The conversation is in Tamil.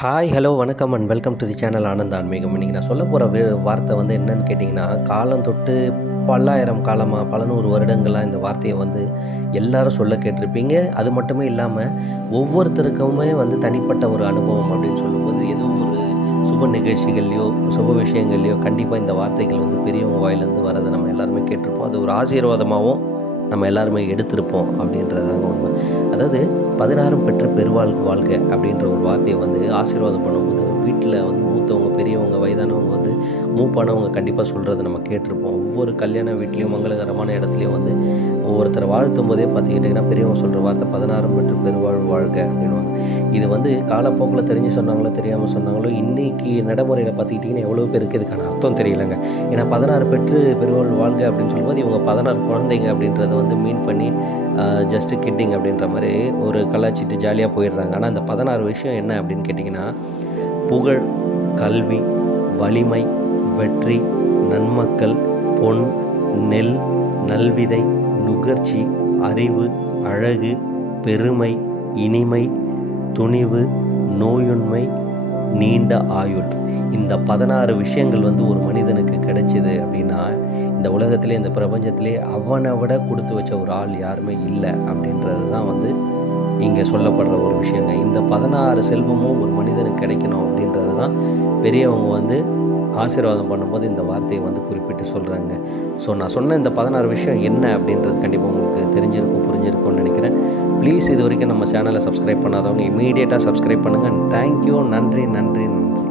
ஹாய், ஹலோ, வணக்கம் and welcome to the channel Anand ஆன்மீகம். இன்றைக்கி நான் சொல்ல போகிற வார்த்தை வந்து என்னன்னு கேட்டிங்கன்னா, காலம் தொட்டு பல்லாயிரம் காலமாக பல நூறு வருடங்களாக இந்த வார்த்தையை வந்து எல்லாரும் சொல்ல கேட்டிருப்பீங்க. அது மட்டுமே இல்லாமல் ஒவ்வொருத்தருக்குமே வந்து தனிப்பட்ட ஒரு அனுபவம் அப்படின்னு சொல்லும்போது, ஏதோ ஒரு சுப நிகழ்ச்சிகள்லையோ, சுப விஷயங்கள்லையோ கண்டிப்பாக இந்த வார்த்தைகள் வந்து பெரியவங்க வாயிலேருந்து வரதை நம்ம எல்லாருமே கேட்டிருப்போம். அது ஒரு ஆசீர்வாதமாகவும் நம்ம எல்லாருமே எடுத்திருப்போம் அப்படின்றது தாங்க உண்மை. அதாவது 16ம் பெற்று பெருவாழ்வு வாழ்க அப்படின்ற ஒரு வார்த்தையை வந்து ஆசீர்வாதம் பண்ணும்போது வீட்டில் வந்து மூத்தவங்க, பெரியவங்க, வயதானவங்க வந்து மூவ் பண்ணவங்க கண்டிப்பாக சொல்கிறத நம்ம கேட்டிருப்போம். ஒவ்வொரு கல்யாண வீட்லேயும் மங்களகரமான இடத்துலையும் வந்து ஒவ்வொருத்தரை வாழ்த்தும் போதே பார்த்துக்கிட்டிங்கன்னா பெரியவங்க சொல்கிற வார்த்தை 16ம் பெற்று பெருவாழ்வு வாழ்க அப்படின்வாங்க. இது வந்து காலப்போக்கில் தெரிஞ்சு சொன்னாங்களோ தெரியாமல் சொன்னாங்களோ இன்றைக்கி நடைமுறையில் பார்த்துக்கிட்டிங்கன்னா எவ்வளோ பேருக்கு இதுக்கான அர்த்தம் தெரியலங்க. ஏன்னா 16 பெற்று பெருவாழ்வு வாழ்க அப்படின்னு சொல்லும்போது இவங்க 16 குழந்தைங்க அப்படின்றத வந்து மீன் பண்ணி ஜஸ்ட்டு கிட்டிங் அப்படின்ற மாதிரி ஒரு கலாய்ச்சிட்டு ஜாலியாக போயிடுறாங்க. ஆனால் அந்த 16 விஷயம் என்ன அப்படின்னு கேட்டிங்கன்னா, புகழ், கல்வி, வலிமை, வெற்றி, நன்மக்கள், பொன், நெல், நல்விதை, நுகர்ச்சி, அறிவு, அழகு, பெருமை, இனிமை, துணிவு, நோயுண்மை, நீண்ட ஆயுள். இந்த 16 விஷயங்கள் வந்து ஒரு மனிதனுக்கு கிடைச்சிது அப்படின்னா, இந்த உலகத்திலே, இந்த பிரபஞ்சத்திலே அவனை விட குடுத்து வச்ச ஒரு ஆள் யாருமே இல்ல அப்படின்றது தான் வந்து இங்கே சொல்லப்படுற ஒரு விஷயங்க. இந்த 16 செல்வமும் ஒரு மனிதனுக்கு கிடைக்கணும் அப்படின்றது தான் பெரியவங்க வந்து ஆசீர்வாதம் பண்ணும்போது இந்த வார்த்தையை வந்து குறிப்பிட்டு சொல்கிறாங்க. ஸோ நான் சொன்ன இந்த 16 விஷயம் என்ன அப்படின்றது கண்டிப்பாக உங்களுக்கு தெரிஞ்சிருக்கும், புரிஞ்சிருக்கும்னு நினைக்கிறேன். ப்ளீஸ் இது வரைக்கும் நம்ம சேனலை சப்ஸ்கிரைப் பண்ணாதவங்க இம்மீடியட்டாக சப்ஸ்கிரைப் பண்ணுங்கள். தேங்க்யூ. நன்றி, நன்றி, நன்றி.